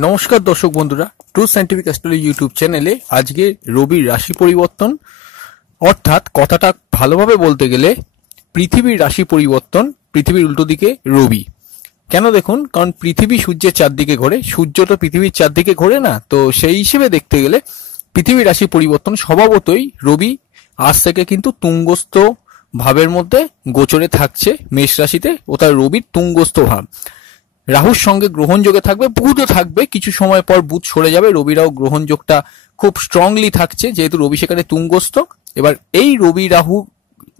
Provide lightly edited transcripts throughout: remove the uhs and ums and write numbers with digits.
নমস্কার দর্শক বন্ধুরা, ট্রু সায়েন্টিফিক অ্যাস্ট্রোলজি ইউটিউব চ্যানেলে আজকে রবির রাশি পরিবর্তন, অর্থাৎ কথাটা ভালোভাবে বলতে গেলে পৃথিবীর রাশি পরিবর্তন, পৃথিবীর উল্টো দিকে রবি। কেন দেখুন, কারণ পৃথিবী সূর্যের চারদিকে ঘোরে, সূর্য তো পৃথিবীর চারদিকে ঘোরে না, তো সেই হিসেবে দেখতে গেলে পৃথিবীর রাশি পরিবর্তন স্বভাবতই রবি আজ থেকে কিন্তু তুঙ্গস্থ ভাবের মধ্যে গোচরে থাকছে মেষ রাশিতে, ও তার রবির তুঙ্গস্থ ভাব। রাহুর সঙ্গে গ্রহণযোগে থাকবে, বুধও থাকবে, কিছু সময় পর বুধ সরে যাবে, রবিরাও গ্রহণযোগটা খুব স্ট্রংলি থাকছে যেহেতু রবি সেখানে তুঙ্গস্থ। এবার এই রবি রাহু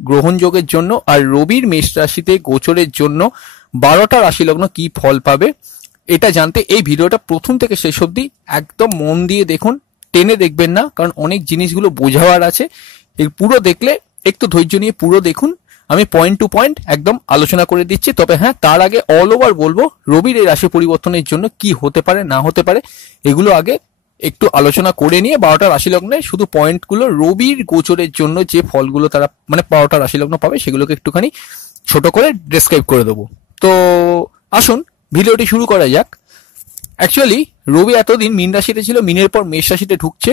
গ্রহণযোগের জন্য আর রবির মেষ রাশিতে গোচরের জন্য 12টা রাশি লগ্ন কি ফল পাবে এটা জানতে এই ভিডিওটা প্রথম থেকে শেষ অবধি একদম মন দিয়ে দেখুন, টেনে দেখবেন না, কারণ অনেক জিনিসগুলো বোঝাবার আছে। এই পুরো দেখলে, একটু ধৈর্য নিয়ে পুরো দেখুন, আমি পয়েন্ট টু পয়েন্ট একদম আলোচনা করে দিচ্ছি। তবে হ্যাঁ, তার আগে অল ওভার বলবো রবির এই রাশি পরিবর্তনের জন্য কি হতে পারে না হতে পারে, এগুলো আগে একটু আলোচনা করে নিয়ে 12টা রাশি লগ্নে শুধু পয়েন্টগুলো রবির গোচরের জন্য যে ফলগুলো তারা মানে 12টা রাশি লগ্ন পাবে সেগুলোকে একটুখানি ছোট করে ডেসক্রাইব করে দেবো। তো আসুন ভিডিওটি শুরু করা যাক। অ্যাকচুয়ালি রবি এতদিন মীন রাশিতে ছিল, মীনের পর মেষ রাশিতে ঢুকছে।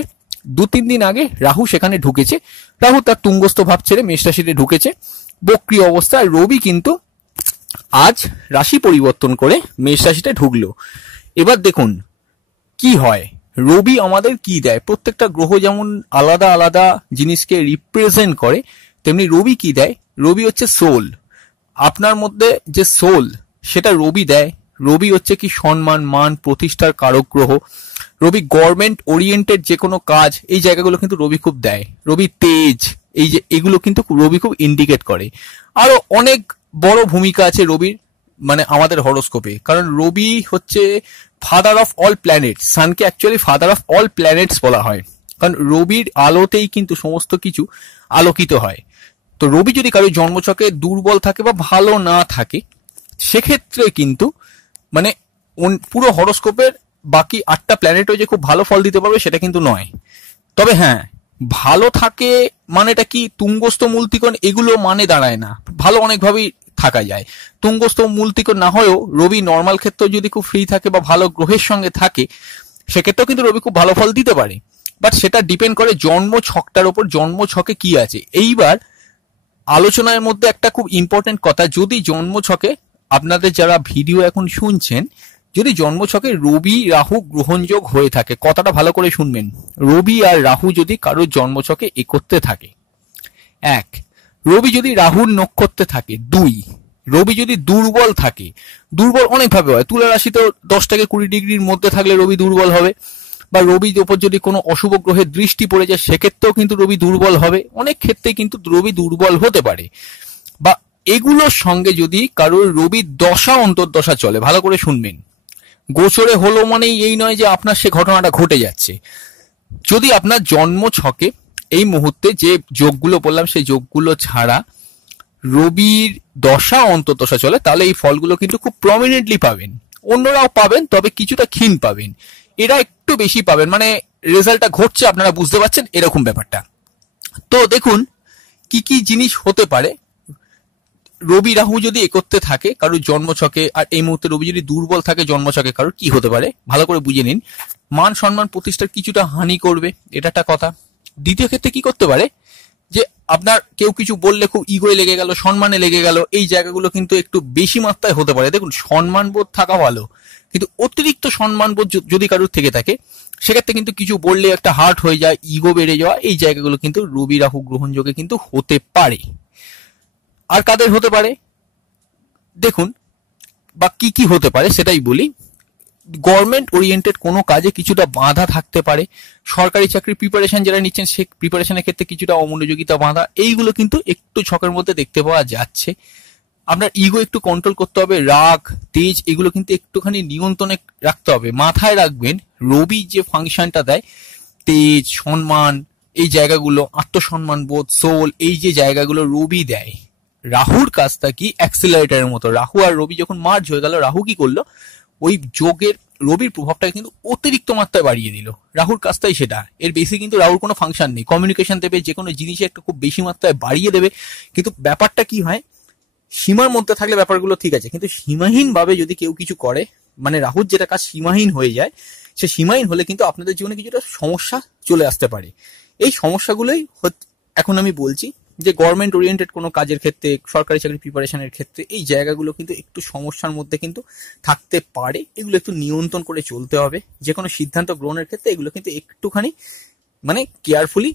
2-3 দিন আগে রাহু সেখানে ঢুকেছে, রাহু তার তুঙ্গস্থ ভাব ছেড়ে মেষ রাশিতে ঢুকেছে বক্রী অবস্থা। রবি কিন্তু আজ রাশি পরিবর্তন করে মেষ রাশিতে ঢুকলো। এবার দেখুন কি হয়, রবি আমাদের কি দেয়। প্রত্যেকটা গ্রহ যেমন আলাদা আলাদা জিনিসকে রিপ্রেজেন্ট করে, তেমনি রবি কি দেয়। রবি হচ্ছে সোল, আপনার মধ্যে যে সোল সেটা রবি দেয়। রবি হচ্ছে কি সম্মান, মান, প্রতিষ্ঠার কারক গ্রহ। রবি গভর্নমেন্ট ওরিয়েন্টেড যে কোনো কাজ, এই জায়গাগুলো কিন্তু রবি খুব দেয়। রবি তেজ, এই যে এগুলো কিন্তু রবি খুব ইন্ডিকেট করে। আরো অনেক বড় ভূমিকা আছে রবির, মানে আমাদের হরোস্কোপে, কারণ রবি হচ্ছে ফাদার অফ অল প্ল্যানেটস। সানকে actually father of all planets বলা হয়, কারণ রবির আলোতেই কিন্তু সমস্ত কিছু আলোকিত হয়। তো রবি যদি কারো জন্মছকে দুর্বল থাকে বা ভালো না থাকে, সেক্ষেত্রে কিন্তু মানে পুরো হরোস্কোপের বাকি 8টা প্ল্যানেটও যে খুব ভালো ফল দিতে পারবে সেটা কিন্তু নয়। তবে হ্যাঁ, ভালো থাকে মানেটা কি, তুঙ্গস্থ মূলত্রিকোণ এগুলো মানে দাঁড়ায় না, ভালো অনেকভাবেই থাকা যায়। তুঙ্গস্থ মূলত্রিকোণ না হয়েও রবি নর্মাল ক্ষেত্রেও যদি খুব ফ্রি থাকে বা ভালো গ্রহের সঙ্গে থাকে, সেক্ষেত্রেও কিন্তু রবি খুব ভালো ফল দিতে পারে। বাট সেটা ডিপেন্ড করে জন্ম ছকটার ওপর, জন্ম ছকে কি আছে। এইবার আলোচনার মধ্যে একটা খুব ইম্পর্টেন্ট কথা, যদি জন্ম ছকে আপনাদের যারা ভিডিও এখন শুনছেন, যদি জন্মছকে রবি রাহু গ্রহণযোগ হয়ে থাকে, কথাটা ভালো করে শুনবেন, রবি আর রাহু যদি কারোর জন্মছকে একত্রে থাকে, 1, রবি যদি রাহুর নক্ষত্রে থাকে, 2, রবি যদি দুর্বল থাকে, দুর্বল অনেকভাবে হয়, তুলা রাশিতে 10 থেকে 20 ডিগ্রির মধ্যে থাকলে রবি দুর্বল হবে, বা রবির ওপর যদি কোনো অশুভ গ্রহের দৃষ্টি পড়ে যায় সেক্ষেত্রেও কিন্তু রবি দুর্বল হবে। অনেক ক্ষেত্রে কিন্তু রবি দুর্বল হতে পারে। বা এগুলোর সঙ্গে যদি কারোর রবির দশা অন্তর্দশা চলে, ভালো করে শুনবেন, গোচরে হলো মানেই এই নয় যে আপনার সে ঘটনাটা ঘটে যাচ্ছে। যদি আপনার জন্ম ছকে এই মুহূর্তে যে যোগগুলো বললাম সেই যোগগুলো ছাড়া রবির দশা অন্তর্দশা চলে, তাহলে এই ফলগুলো কিন্তু খুব প্রমিনেন্টলি পাবেন। অন্যরাও পাবেন, তবে কিছুটা ক্ষীণ পাবেন, এরা একটু বেশি পাবেন, মানে রেজাল্টটা ঘটছে আপনারা বুঝতে পারছেন, এরকম ব্যাপারটা। তো দেখুন কি কি জিনিস হতে পারে। রবি রাহু যদি একত্রে থাকে কারোর জন্মছকে, আর এই মুহূর্তে রবি যদি দুর্বল থাকে জন্মছকে কারোর, কি হতে পারে ভালো করে বুঝে নিন। মান সম্মান প্রতিষ্ঠার কিছুটা হানি করবে, এটা একটা কথা। দ্বিতীয় ক্ষেত্রে কি করতে পারে, যে আপনার কেউ কিছু বললে খুব ইগোয় লেগে গেল, সম্মানে লেগে গেল, এই জায়গাগুলো কিন্তু একটু বেশি মাত্রায় হতে পারে। দেখুন, সম্মান বোধ থাকা ভালো, কিন্তু অতিরিক্ত সম্মান বোধ যদি কারোর থেকে থাকে সেক্ষেত্রে কিন্তু কিছু বললে একটা হার্ট হয়ে যায়, ইগো বেড়ে যাওয়া, এই জায়গাগুলো কিন্তু রবি রাহু গ্রহণযোগে কিন্তু হতে পারে। আর কাদের হতে পারে দেখুন, বা কি কি হতে পারে সেটাই বলি। গভর্নমেন্ট ওরিয়েন্টেড কোনো কাজে কিছুটা বাধা থাকতে পারে, সরকারি চাকরির প্রিপারেশন যারা নিচ্ছেন সে প্রিপারেশনের ক্ষেত্রে কিছুটা অমনোযোগিতা, বাধা, এইগুলো কিন্তু একটু ছকের মধ্যে দেখতে পাওয়া যাচ্ছে। আপনার ইগো একটু কন্ট্রোল করতে হবে, রাগ, তেজ, এগুলো কিন্তু একটুখানি নিয়ন্ত্রণে রাখতে হবে। মাথায় রাখবেন রবি যে ফাংশনটা দেয়, তেজ, সম্মান, এই জায়গাগুলো, আত্মসম্মান বোধ, সোল, এই যে জায়গাগুলো রবি দেয়। রাহুর কাজটা কি অ্যাক্সিলারেটরের মতো। রাহু আর রবি যখন মার্জ হয়ে গেল, রাহু কি করলো, ওই যোগের রবির প্রভাবটাকে কিন্তু অতিরিক্ত মাত্রায় বাড়িয়ে দিল। রাহুর কাজটাই সেটা, এর বেশি কিন্তু রাহুর কোনো ফাংশন নেই। কমিউনিকেশন দেবে, যে কোনো জিনিসে একটা খুব বেশি মাত্রায় বাড়িয়ে দেবে, কিন্তু ব্যাপারটা কি হয়, সীমার মধ্যে থাকলে ব্যাপারগুলো ঠিক আছে, কিন্তু সীমাহীন ভাবে যদি কেউ কিছু করে মানে রাহুর যেটা কাজ সীমাহীন হয়ে যায়, সে সীমাহীন হলে কিন্তু আপনাদের জীবনে কিছুটা সমস্যা চলে আসতে পারে। এই সমস্যাগুলোই এখন আমি বলছি যে গভর্নমেন্ট ওরিয়েন্টেড কোনো কাজের ক্ষেত্রে, সরকারি চাকরি প্রিপারেশনের ক্ষেত্রে এই জায়গাগুলো কিন্তু একটু সমস্যার মধ্যে কিন্তু থাকতে পারে। এগুলো একটু নিয়ন্ত্রণ করে চলতে হবে। যে কোনো সিদ্ধান্ত গ্রহণের ক্ষেত্রে এগুলো কিন্তু একটুখানি মানে কেয়ারফুলি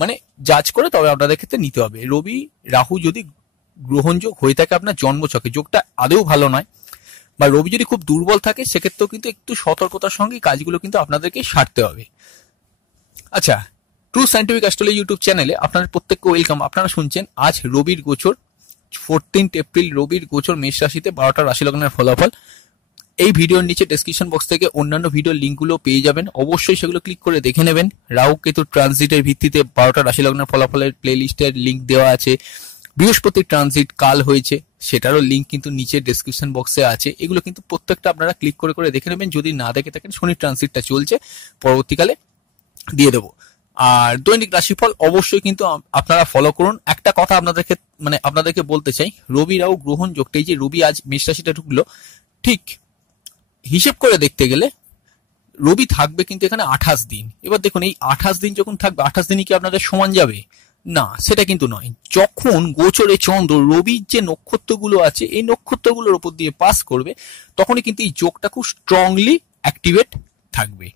মানে জাজ করে তবে আপনাদের ক্ষেত্রে নিতে হবে। রবি রাহু যদি গ্রহণযোগ হয়ে থাকে আপনার জন্মছকে, যোগটা আদৌ ভালো নয়, বা রবি যদি খুব দুর্বল থাকে সেক্ষেত্রেও কিন্তু একটু সতর্কতার সঙ্গে কাজগুলো কিন্তু আপনাদেরকে সারতে হবে। আচ্ছা, ট্রু সায়েন্টিফিক অ্যাস্ট্রোলজি ইউটিউব চ্যানেলে আপনাদের প্রত্যেককে ওয়েলকাম। আপনারা শুনছেন আজ রবির গোচর 14 এপ্রিল রবির গোচর মেষ রাশিতে 12টা রাশি লগ্নের ফলাফল। এই ভিডিওর নিচে ডেসক্রিপশন বক্স থেকে অন্যান্য ভিডিওর লিঙ্কগুলো পেয়ে যাবেন, অবশ্যই সেগুলো ক্লিক করে দেখে নেবেন। রাহু কেতু ট্রানজিটের ভিত্তিতে 12টা রাশি লগ্নের ফলাফলের প্লেলিস্টের লিঙ্ক দেওয়া আছে। বৃহস্পতির ট্রানজিট কাল হয়েছে, সেটারও লিঙ্ক কিন্তু নিচে ডেসক্রিপশন বক্সে আছে। এগুলো কিন্তু প্রত্যেকটা আপনারা ক্লিক করে করে দেখে নেবেন। যদি না দেখে থাকেন, শনির ট্রানজিটটা চলছে, পরবর্তীকালে দিয়ে দেবো। আর দৈনিক রাশিফল অবশ্যই কিন্তু আপনারা ফলো করুন। একটা কথা আপনাদেরকে বলতে চাই, রবি রাহু গ্রহণ যোগটা, এই যে রবি আজ মেষ রাশিটা ঢুকলো, ঠিক হিসেব করে দেখতে গেলে রবি থাকবে কিন্তু এখানে 28 দিন। এবার দেখুন, এই 28 দিন যখন থাকবে, 28 দিনই কি আপনাদের সমান যাবে? না, সেটা কিন্তু নয়। যখন গোচরে চন্দ্র রবির যে নক্ষত্রগুলো আছে এই নক্ষত্রগুলোর উপর দিয়ে পাস করবে, তখনই কিন্তু এই যোগটা খুব স্ট্রংলি অ্যাক্টিভেট থাকবে।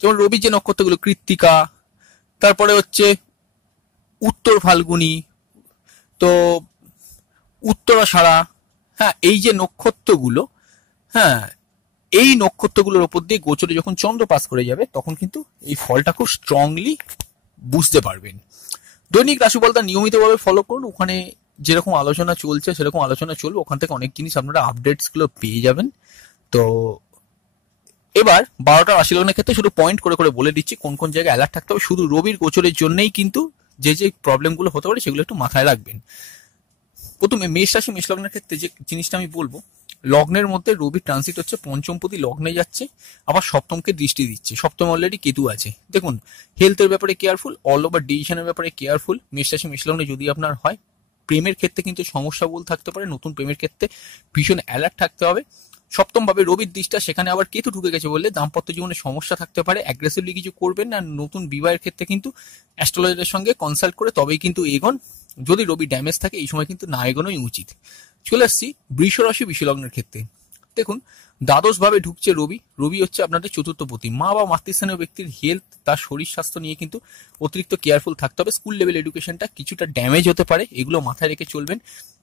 যেমন রবির যে নক্ষত্রগুলো, কৃত্তিকা, তারপরে হচ্ছে উত্তর ফাল্গুনী, তো উত্তরাষাঢ়া, হ্যাঁ, এই যে নক্ষত্রগুলো, হ্যাঁ, এই নক্ষত্রগুলোর উপর দিয়ে গোচরে যখন চন্দ্র পাস করে যাবে, তখন কিন্তু এই ফলটা খুব স্ট্রংলি বুঝতে পারবেন। দৈনিক রাশিফলটা নিয়মিতভাবে ফলো করুন। ওখানে যেরকম আলোচনা চলছে সেরকম আলোচনা চলবে, ওখান থেকে অনেক জিনিস আপনারা আপডেটস গুলো পেয়ে যাবেন। তো এবার 12টা রাশি লগ্নের ক্ষেত্রে শুধু পয়েন্ট করে করে বলে দিচ্ছি কোন কোন জায়গায় অ্যালার্ট থাকতে হবে। শুধু রবির গোচরের জন্যই কিন্তু যে যে প্রবলেমগুলো হতে পারে সেগুলো একটু মাথায় রাখবেন। প্রথমে মেষ রাশি মেষ লগ্নের ক্ষেত্রে যে জিনিসটা আমি বলবো, লগ্নের মধ্যে রবি ট্রানজিট হচ্ছে, পঞ্চমপতি লগ্নে যাচ্ছে, আবার সপ্তমকে দৃষ্টি দিচ্ছে। সপ্তম অলরেডি কেতু আছে। দেখুন, হেলথের ব্যাপারে কেয়ারফুল, অল ওভার ডিসিশনের ব্যাপারে কেয়ারফুল। মেষ রাশি মেষ লগ্নে যদি আপনার হয়, প্রেমের ক্ষেত্রে কিন্তু সমস্যা বল থাকতে পারে, নতুন প্রেমের ক্ষেত্রে ভীষণ অ্যালার্ট থাকতে হবে। সপ্তম ভাবে রবির দৃষ্টিটা, সেখানে আবার কেতু ঢুকে গেছে বললে দাম্পত্য জীবনে সমস্যা থাকতে পারে। অ্যাগ্রেসিভলি কিছু করবেন না। নতুন বিবাহের ক্ষেত্রে কিন্তু অ্যাস্ট্রোলজারের সঙ্গে কনসাল্ট করে তবেই কিন্তু এগোন। যদি রবি ড্যামেজ থাকে এই সময় কিন্তু না এগোনোই উচিত। চলে আসছি বৃষ রাশি বৃষ লগ্নের ক্ষেত্রে। দেখুন, দ্বাদশ ভাবে ঢুকছে রবি। রবি হচ্ছে আপনাদের চতুর্থপতি। মা বা মাতৃস্থানীয় ব্যক্তির হেলথ, তার শরীর স্বাস্থ্য নিয়ে কিন্তু অতিরিক্ত কেয়ারফুল থাকতে হবে। স্কুল লেভেল এডুকেশনটা কিছুটা ড্যামেজ হতে পারে, এগুলো মাথায় রেখে চলবেন।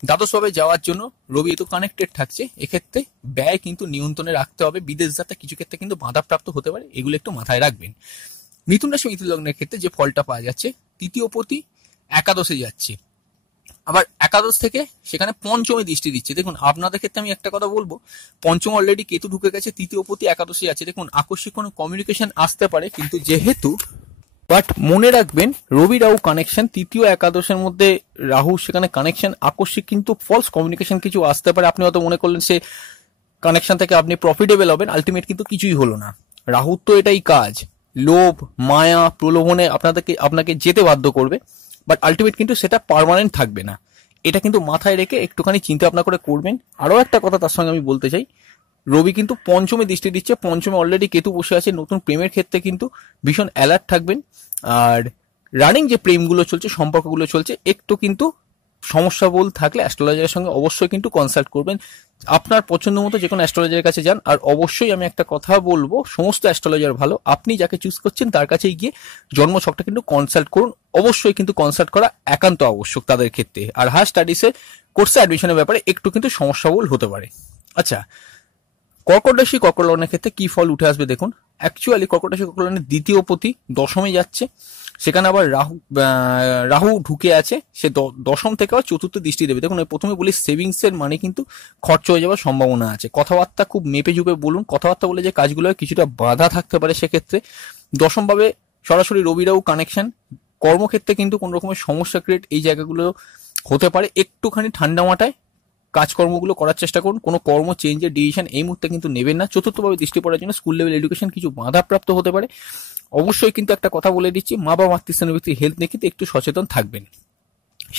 দ্বাদশ ভাবে যাওয়ার জন্য রবি এত কানেক্টেড থাকছে, এক্ষেত্রে ব্যয় কিন্তু নিয়ন্ত্রণে রাখতে হবে। বিদেশ যাত্রা কিছু ক্ষেত্রে কিন্তু বাধাপ্রাপ্ত হতে পারে, এগুলো একটু মাথায় রাখবেন। মিথুন রাশি মিথুন লগ্নের ক্ষেত্রে যে ফলটা পাওয়া যাচ্ছে, তৃতীয়পতি একাদশে যাচ্ছে, আবার একাদশ থেকে সেখানে পঞ্চমে দৃষ্টি দিচ্ছে। দেখুন, আপনাদের ক্ষেত্রে আমি একটা কথা বলবো, পঞ্চম অলরেডি কেতু ঢুকে গেছে, তৃতীয়পতি একাদশে আছে। দেখুন, আকস্মিক কোনো কমিউনিকেশন আসতে পারে, কিন্তু যেহেতু বাট মনে রাখবেন রবি রাহু কানেকশন, তৃতীয় একাদশের মধ্যে রাহু সেখানে কানেকশন, আকস্মিক কিন্তু ফলস কমিউনিকেশন কিছু আসতে পারে। আপনি হয়তো মনে করলেন সে কানেকশন থেকে আপনি প্রফিটেবল হবেন, আলটিমেট কিন্তু কিছুই হলো না। রাহুর তো এটাই কাজ, লোভ, মায়া, প্রলোভনে আপনাকে যেতে বাধ্য করবে, বাট আলটিমেট কিন্তু সেটা পার্মানেন্ট থাকবে না। এটা কিন্তু মাথায় রেখে একটুখানি চিন্তা ভাবনা করে করবেন। আরো একটা কথা তার সঙ্গে আমি বলতে চাই, রবি কিন্তু পঞ্চমে দৃষ্টি দিচ্ছে, পঞ্চমে অলরেডি কেতু বসে আছে। নতুন প্রেমের ক্ষেত্রে কিন্তু ভীষণ অ্যালার্ট থাকবেন। আর রানিং যে প্রেমগুলো চলছে, সম্পর্কগুলো চলছে, একটু কিন্তু সমস্যা বল থাকলে অ্যাস্ট্রোলজারের সঙ্গে অবশ্যই কিন্তু কনসাল্ট করবেন। আপনার পছন্দ মতো যে কোনো অ্যাস্ট্রোলজারের কাছে যান। আর অবশ্যই আমি একটা কথা বলবো, সমস্ত অ্যাস্ট্রোলজার ভালো, আপনি যাকে চুজ করছেন তার কাছেই গিয়ে জন্মছকটা কিন্তু কনসাল্ট করুন। অবশ্যই কিন্তু কনসাল্ট করা একান্ত আবশ্যক তাদের ক্ষেত্রে। আর হায়ার স্টাডিজের কোর্সে অ্যাডমিশনের ব্যাপারে একটু কিন্তু সমস্যা বল হতে পারে। আচ্ছা, কর্কট রাশি কর্কট লগ্নের ক্ষেত্রে কি ফল উঠে আসবে দেখুন। অ্যাকচুয়ালি কর্কট রাশি কর্কট লগ্নের দ্বিতীয়পতি দশমে যাচ্ছে, সেখানে আবার রাহু ঢুকে আছে, সে দশম থেকে আবার চতুর্থ দৃষ্টি দেবে। দেখুন, প্রথমে বলি সেভিংস এর মানে কিন্তু খরচ হয়ে যাওয়ার সম্ভাবনা আছে। কথাবার্তা খুব মেপে ঝুপে বলুন। কথাবার্তা বলে যে কাজগুলো কিছুটা বাধা থাকতে পারে, সেক্ষেত্রে দশম ভাবে সরাসরি রবি রাহু কানেকশন, কর্মক্ষেত্রে কিন্তু কোন রকমের সমস্যা ক্রিয়েট এই জায়গাগুলো হতে পারে। একটুখানি ঠান্ডা মাথায় কাজকর্মগুলো করার চেষ্টা করুন। কোনো কর্ম চেঞ্জের ডিসিশন এই মুহূর্তে কিন্তু নেবেন না। চতুর্থভাবে দৃষ্টি পড়ার জন্য স্কুল লেভেল এডুকেশন কিছু বাধাপ্রাপ্ত হতে পারে। অবশ্যই কিন্তু একটা কথা বলে দিচ্ছি, মা বা মাতৃস্থানীয় ব্যক্তির হেলথ নিয়ে কিন্তু একটু সচেতন থাকবেন।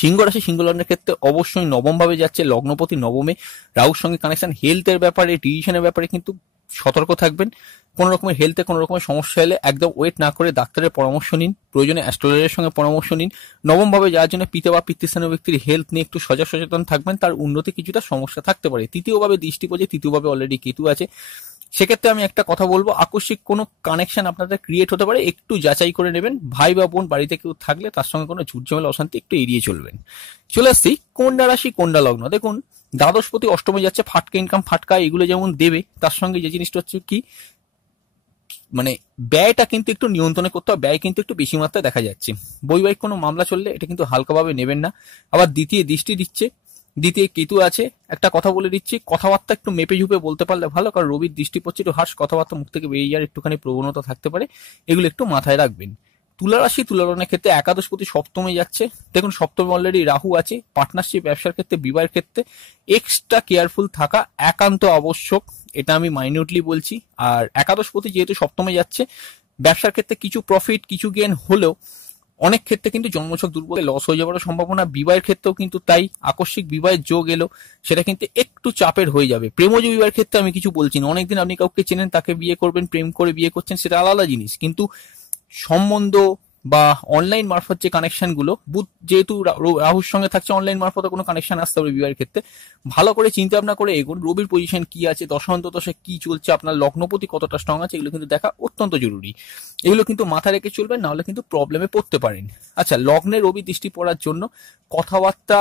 সিংহ রাশি সিংহ লগ্নের ক্ষেত্রে অবশ্যই নবম ভাবে যাচ্ছে, লগ্নপতি নবমে, রাহুর সঙ্গে কানেকশন। হেলথের ব্যাপারে, ডিসিশনের ব্যাপারে কিন্তু সতর্ক থাকবেন। কোন রকমের হেলথে কোনো রকমের সমস্যা এলে একদম ওয়েট না করে ডাক্তারের পরামর্শ নিন, প্রয়োজনে অ্যাস্ট্রোলজারের সঙ্গে পরামর্শ নিন। নবম ভাবে যাওয়ার জন্য পিতা বা পিতৃস্থানীয় ব্যক্তির হেলথ নিয়ে একটু সজাগ সচেতন থাকবেন, তার উন্নতি কিছুটা সমস্যা থাকতে পারে। তৃতীয়ভাবে দৃষ্টি পড়ছে, তৃতীয়ভাবে অলরেডি কেতু আছে, সেক্ষেত্রে আমি একটা কথা বলবো, আকস্মিক কোনো কানেকশন আপনাদের ক্রিয়েট হতে পারে, একটু যাচাই করে নেবেন। ভাই বা বোন বাড়িতে কেউ থাকলে তার সঙ্গে কোনো ঝুটঝামেলা অশান্তি একটু এড়িয়ে চলবেন। চলে আসছি কন্যা রাশি কন্যা লগ্ন। দেখুন দ্বাদশপতি অষ্টমে যাচ্ছে, ফাটকা ইনকাম ফাটকা এগুলো যেমন দেবে, তার সঙ্গে যে জিনিসটা হচ্ছে কি মানে ব্যয়টা কিন্তু একটু নিয়ন্ত্রণে করতে হবে, ব্যয় কিন্তু একটু বেশি মাত্রায় দেখা যাচ্ছে। বৈবাহিক কোনো মামলা চললে এটা কিন্তু হালকাভাবে নেবেন না। আবার দ্বিতীয় দৃষ্টি দিচ্ছে, দ্বিতীয় কেতু আছে, একটা কথা বলে দিচ্ছি, কথাবার্তা একটু মেপে ঝুপে বলতে পারলে ভালো, কারণ রবির দৃষ্টি পড়ছে, একটু হার্শ কথাবার্তা মুখ থেকে বেরিয়ে যাওয়ার একটুখানি প্রবণতা থাকতে পারে, এগুলো একটু মাথায় রাখবেন। তুলা রাশি তুলা লগ্নের ক্ষেত্রে একাদশপতি সপ্তমে যাচ্ছে, দেখুন সপ্তমে অলরেডি রাহু আছে, পার্টনারশিপ ব্যবসার ক্ষেত্রে বিবাহের ক্ষেত্রে এক্সট্রা কেয়ারফুল থাকা একান্ত আবশ্যক, এটা আমি মাইনিউটলি বলছি। আর একাদশপতি যেহেতু সপ্তমে যাচ্ছে, ব্যবসার ক্ষেত্রে কিছু প্রফিট কিছু গেন হলেও অনেক ক্ষেত্রে কিন্তু জন্মছক দুর্বল লস হয়ে যাওয়ার সম্ভাবনা। বিবাহের ক্ষেত্রেও কিন্তু তাই, আকস্মিক বিবাহের যোগ এলো, সেটা কিন্তু একটু চাপের হয়ে যাবে। প্রেমজ বিবাহের ক্ষেত্রে আমি কিছু বলছি না, অনেকদিন আপনি কাউকে চেনেন, তাকে বিয়ে করবেন, প্রেম করে বিয়ে করছেন, সেটা আলাদা জিনিস, কিন্তু সম্বন্ধ বা অনলাইন মারফত যে কানেকশন গুলো, বুধ যেহেতু রাহুর সঙ্গে থাকছে, অনলাইন মারফত কোনো কানেকশন আসতে হবে বিবাহের ক্ষেত্রে, ভালো করে চিন্তা ভাবনা করে এগুন। রবির পজিশন কি আছে, দশান্তদশা কি চলছে, আপনার লগ্নপতি কতটা স্ট্রং আছে, এগুলো কিন্তু দেখা অত্যন্ত জরুরি। এগুলো কিন্তু মাথায় রেখে চলবেন, নাহলে কিন্তু প্রবলেমে পড়তে পারেন। আচ্ছা, লগ্নে রবি দৃষ্টি পড়ার জন্য কথাবার্তা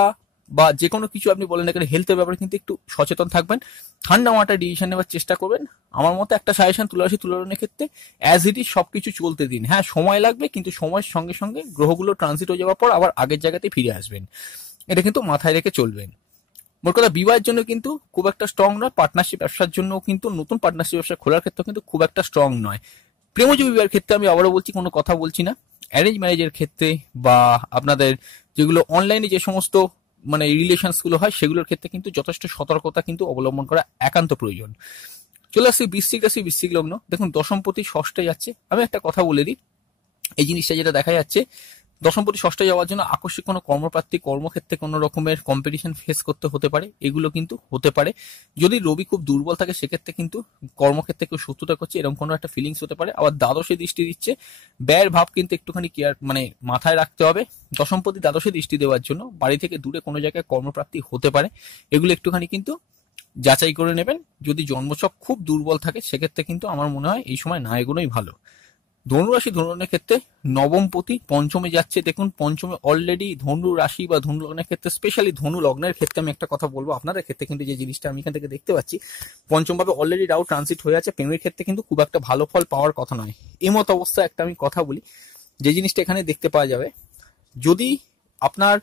বা যে কোনো কিছু আপনি বলেন না কেন, হেলথের ব্যাপারে কিন্তু একটু সচেতন থাকবেন, ঠান্ডা মাথায় ডিসিশন নেওয়ার চেষ্টা করবেন। আমার মতে একটা সাজেশন, তুলারাশি তুলনের ক্ষেত্রে অ্যাজ ইট ইজ সবকিছু চলতে দিন। হ্যাঁ সময় লাগবে, কিন্তু সময়ের সঙ্গে সঙ্গে গ্রহগুলো ট্রানজিট হয়ে যাওয়ার পর আবার আগের জায়গাতে ফিরে আসবেন, এটা কিন্তু মাথায় রেখে চলবেন। মোট কথা বিবাহের জন্য কিন্তু খুব একটা স্ট্রং নয়, পার্টনারশিপ ব্যবসার জন্য কিন্তু, নতুন পার্টনারশিপ ব্যবসা খোলার ক্ষেত্রে কিন্তু খুব একটা স্ট্রং নয়। প্রেমজ বিবাহের ক্ষেত্রে আমি আবারও বলছি, কোনো কথা বলছি না। অ্যারেঞ্জ ম্যারেজের ক্ষেত্রে বা আপনাদের যেগুলো অনলাইনে যে সমস্ত মানে রিলেশনস গুলো হয়, সেগুলোর ক্ষেত্রে কিন্তু যথেষ্ট সতর্কতা কিন্তু অবলম্বন করা একান্ত প্রয়োজন। চলে আসছি বৃশ্চিক রাশি বৃশ্চিক লগ্ন। দেখুন দশমপতি ষষ্ঠে যাচ্ছে, আমি একটা কথা বলে দিই, এই জিনিসটা যেটা দেখা যাচ্ছে, দশমপতি ষষ্ঠে যাওয়ার জন্য আকস্মিক কোনো কর্মপ্রাপ্তি, কর্মক্ষেত্রে কোনো রকমের কম্পিটিশন ফেস করতে হতে পারে, এগুলো কিন্তু হতে পারে। যদি রবি খুব দুর্বল থাকে, সেক্ষেত্রে কিন্তু কর্মক্ষেত্রে কেউ শত্রুতা করছে, এরকম কোনো একটা ফিলিংস হতে পারে। আবার দ্বাদশে দৃষ্টি দিচ্ছে, ব্যয়ের ভাব কিন্তু একটুখানি কেয়ার মানে মাথায় রাখতে হবে। দশমপতি দ্বাদশে দৃষ্টি দেওয়ার জন্য বাড়ি থেকে দূরে কোনো জায়গায় কর্মপ্রাপ্তি হতে পারে, এগুলো একটুখানি কিন্তু যাচাই করে নেবেন। যদি জন্মছক খুব দুর্বল থাকে, সেক্ষেত্রে কিন্তু আমার মনে হয় এই সময় না এগোনোই ভালো। ধনুরাশি ধনুলগ্নের ক্ষেত্রে নবমপতি পঞ্চমে যাচ্ছে, দেখুন পঞ্চমে অলরেডি ধনু রাশি বা ধনু লগ্নের ক্ষেত্রে, স্পেশালি ধনু লগ্নের ক্ষেত্রে আমি একটা কথা বলবো, আপনাদের ক্ষেত্রে কিন্তু যে জিনিসটা আমি এখান থেকে দেখতে পাচ্ছি, পঞ্চম ভাবে অলরেডি রাহু ট্রানজিট হয়ে আছে, প্রেমের ক্ষেত্রে কিন্তু খুব একটা ভালো ফল পাওয়ার কথা নয়। এমত অবস্থায় একটা আমি কথা বলি, যে জিনিসটা এখানে দেখতে পাওয়া যাবে, যদি আপনার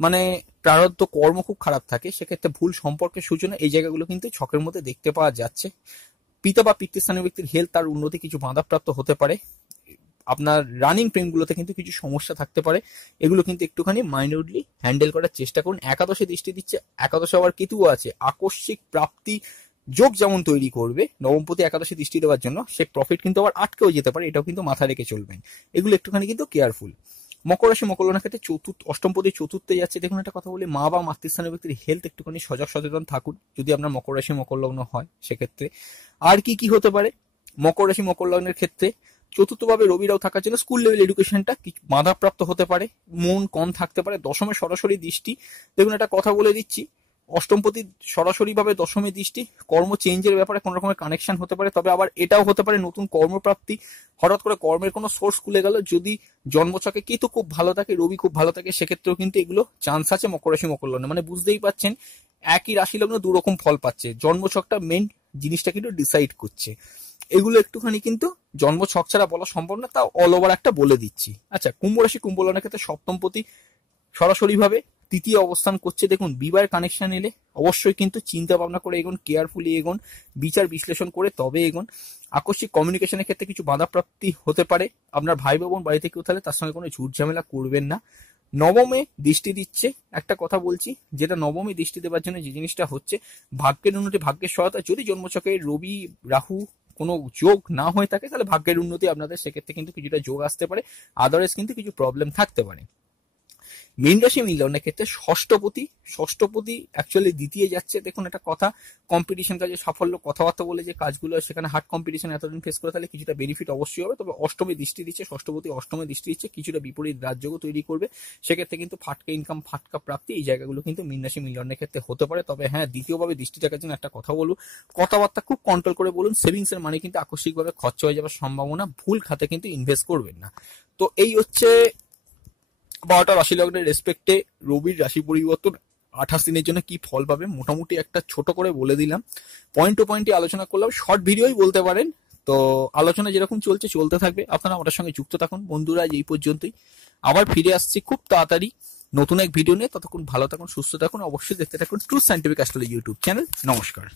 মানে প্রারব্ধ কর্ম খুব খারাপ থাকে, সেক্ষেত্রে ভুল সম্পর্কের সূচনা এই জায়গাগুলো কিন্তু ছকের মধ্যে দেখতে পাওয়া যাচ্ছে। পিতা বা পিতৃস্থানীয় ব্যক্তির হেলথ তার উন্নতি কিছু বাধাপ্রাপ্ত হতে পারে, আপনার রানিং প্রেমগুলোতে কিন্তু কিছু সমস্যা থাকতে পারে, এগুলো কিন্তু একটুখানি মাইনরলি হ্যান্ডেল করার চেষ্টা করুন। একাদশে দৃষ্টি দিচ্ছে, একাদশে আবার কেতুও আছে, আকস্মিক প্রাপ্তি যোগ যেমন তৈরি করবে নবমপতি একাদশে দৃষ্টি দেওয়ার জন্য, সে প্রফিট কিন্তু আবার আটকেও যেতে পারে, এটাও কিন্তু মাথায় রেখে চলবেন। এগুলো একটুখানি কিন্তু কেয়ারফুল। মকর রাশি মকর লগ্নের ক্ষেত্রে অষ্টমপতি চতুর্থে যাচ্ছে, দেখুন একটা কথা বলি, মা বা মাতৃস্থানীয় ব্যক্তির হেলথ একটুখানি সজাগ সচেতন থাকুন, যদি আপনার মকর রাশি মকর লগ্ন হয় সেক্ষেত্রে। আর কি কি হতে পারে মকর রাশি মকর লগ্নের ক্ষেত্রে, চতুর্থভাবে রবিরাও থাকার জন্য স্কুল লেভেল এডুকেশনটা বাধাপ্রাপ্ত হতে পারে, মন কম থাকতে পারে। দশমে সরাসরি দৃষ্টি, দেখুন একটা কথা বলে দিচ্ছি, অষ্টমপতি সরাসরি ভাবে দশমে দৃষ্টি, কর্ম চেঞ্জের ব্যাপারে কোন রকমের কানেকশন হতে পারে, তবে আবার এটাও হতে পারে নতুন কর্মপ্রাপ্তি, হঠাৎ করে কর্মের কোনো সোর্স খুলে গেল। যদি জন্মছকে কেতু খুব ভালো থাকে, রবি খুব ভালো থাকে, সেক্ষেত্রেও কিন্তু এগুলো চান্স আছে মকর রাশি মকর লগ্নে। মানে বুঝতেই পাচ্ছেন, একই রাশি লগ্ন দুরকম ফল পাচ্ছে, জন্মছকটা মেন জিনিসটা কিন্তু ডিসাইড করছে। এগুলো একটুখানি কিন্তু জন্ম ছক ছাড়া বলা সম্ভব না, তা অল ওভার একটা বলে দিচ্ছি। আচ্ছা, কুম্ভ রাশি কুম্ভ লগ্নের ক্ষেত্রে সপ্তমপতি সরাসরি ভাবে তৃতীয় অবস্থান করছে, দেখুন বিবাহের কানেকশন এলে অবশ্যই কিন্তু চিন্তা ভাবনা করে এগোন, কেয়ারফুলি এগোন, বিচার বিশ্লেষণ করে তবে এগোন। আকস্মিক কমিউনিকেশনের ক্ষেত্রে কিছু বাধাপ্রাপ্তি হতে পারে, আপনার ভাই বোন বাড়িতে কেউ তাহলে তার সঙ্গে কোনো ঝুট ঝামেলা করবেন না। নবমে দৃষ্টি দিচ্ছে, একটা কথা বলছি, যেটা নবমে দৃষ্টি দেওয়ার জন্য যে জিনিসটা হচ্ছে, ভাগ্যের উন্নতি ভাগ্যের সহায়তা, যদি জন্মছকে রবি রাহু কোনো যোগ না হয়ে থাকে, তাহলে ভাগ্যের উন্নতি আপনাদের সেক্ষেত্রে কিন্তু কিছুটা যোগ আসতে পারে, আদারওয়াইজ কিন্তু কিছু প্রবলেম থাকতে পারে। মীন রাশি মীন লগ্নের ক্ষেত্রে ষষ্ঠপতি অ্যাকচুয়ালি দ্বিতীয় যাচ্ছে। দেখুন একটা কথা, কম্পিটিশন কাজে সাফল্য, কথাবার্তা বলে যে কাজগুলো সেখানে হার্ড কম্পিটিশন এতদিন ফেস করে, তাহলে কিছুটা বেনিফিট অবশ্যই হবে। তবে অষ্টমী দৃষ্টি দিচ্ছে, ষষ্ঠপতি অষ্টমী দৃষ্টি দিচ্ছে, কিছুটা বিপরীত রাজযোগও তৈরি করবে। সেক্ষেত্রে কিন্তু ফাটকা ইনকাম, ফাটকা প্রাপ্তি, এই জায়গাগুলো কিন্তু মীন রাশি মীন লগ্নের ক্ষেত্রে হতে পারে। তবে হ্যাঁ, দ্বিতীয়ভাবে দৃষ্টি থাকার জন্য একটা কথা বলবো, কথাবার্তা খুব কন্ট্রোল করে বলুন। সেভিংস এর মানে কিন্তু আকস্মিকভাবে খরচা হয়ে যাওয়ার সম্ভাবনা, ভুল খাতে কিন্তু ইনভেস্ট করবেন না। তো এই হচ্ছে 12টা রাশি লগ্নের রেসপেক্টে রবির রাশি পরিবর্তন 28 দিনের জন্য কি ফল পাবে মোটামুটি একটা ছোট করে বলে দিলাম, পয়েন্ট টু পয়েন্টই আলোচনা করলাম, শর্ট ভিডিওই বলতে পারেন। তো আলোচনা যেরকম চলতে থাকবে, আপনারা আমাদের সঙ্গে যুক্ত থাকুন। বন্ধুরা এই পর্যন্তই, আবার ফিরে আসছি খুব তাড়াতাড়ি নতুন এক ভিডিও নিয়ে। ততক্ষণ ভালো থাকুন, সুস্থ থাকুন, অবশ্যই দেখতে থাকুন truth scientific astrology YouTube channel. নমস্কার।